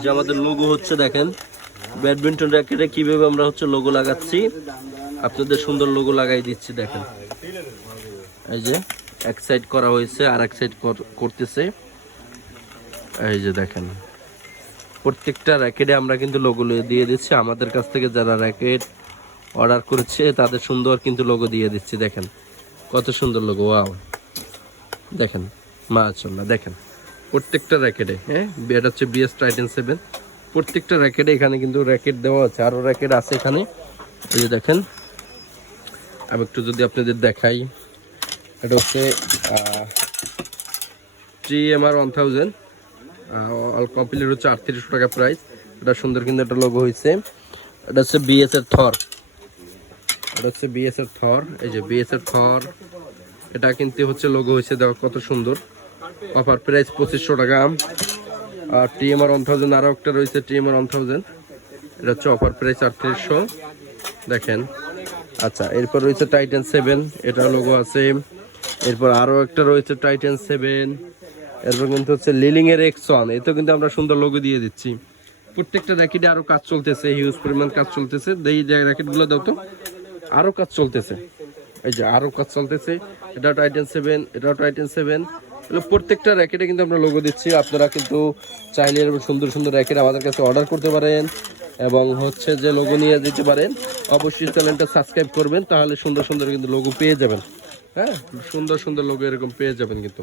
যে আমাদের লোগো হচ্ছে দেখেন, ব্যাডমিন্টন র্যাকেটে কিভাবে আমরা হচ্ছে লোগো লাগাচ্ছি, আপনাদের সুন্দর লোগো লাগাই দিচ্ছি দেখেন। এই যে এক সাইড করা হয়েছে আর এক সাইড করতেছে। এই যে দেখেন প্রত্যেকটা র্যাকেটে আমরা কিন্তু লোগো দিয়ে দিচ্ছি। আমাদের কাছ থেকে যারা র্যাকেট অর্ডার করেছে তাদের সুন্দর কিন্তু লোগো দিয়ে দিচ্ছি। দেখেন কত সুন্দর লোগো, ওয়াও দেখেন মাশাআল্লাহ। দেখেন প্রত্যেকটা র্যাকেটে, হ্যাঁ এটা হচ্ছে বিএস টাইটান 7, প্রত্যেকটা র্যাকেটে এখানে কিন্তু র্যাকেট দেওয়া আছে, আরও র্যাকেট আছে এখানে। এই যে দেখেন আমি একটু যদি আপনাদের দেখাই, এটা হচ্ছে TMR 1000, অল কমপ্লিট হচ্ছে 3800 টাকা প্রাইস। এটা সুন্দর কিন্তু একটা লোগো হয়েছে। এটা হচ্ছে বিএস এর থর, এটা হচ্ছে বিএস এর থর। এই যে বিএস এর থর, এটা কিন্তু হচ্ছে লোগো হয়েছে, দেখো কত সুন্দর। অফার প্রাইস 2500 টাকা। আর TMR 1000 আরও একটা রয়েছে, TMR 1000, এটা হচ্ছে অফার প্রাইস 3800 দেখেন। আচ্ছা এরপর রয়েছে টাইটান 7, এটা লোগো আছে। এরপর আরও একটা রয়েছে টাইটান 7। এরপর কিন্তু হচ্ছে লিলিং এর X1, এতেও কিন্তু আমরা সুন্দর লোগো দিয়ে দিচ্ছি। প্রত্যেকটা র্যাকেটে আরও কাজ চলতেছে, হিউজ পরিমাণ কাজ চলতেছে। এই যে র্যাকেটগুলো দাও তো, আরও কাজ চলতেছে। এই যে আরও কাজ চলতেছে, এটাও টাইটান 7, এটাও টাইটান 7। প্রত্যেকটা র্যাকেটে কিন্তু আমরা লোগো দিচ্ছি। আপনারা কিন্তু চাইলে সুন্দর সুন্দর র্যাকেট আমাদের কাছে অর্ডার করতে পারেন এবং হচ্ছে যে লোগো নিয়ে দিতে পারেন। অবশ্যই চ্যানেলটা সাবস্ক্রাইব করবেন, তাহলে সুন্দর সুন্দর কিন্তু লোগো পেয়ে যাবেন। হ্যাঁ সুন্দর সুন্দর লোগো এরকম পেয়ে যাবেন। কিন্তু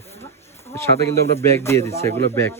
সাথে কিন্তু আমরা ব্যাগ দিয়ে দিচ্ছি, এগুলো ব্যাগ।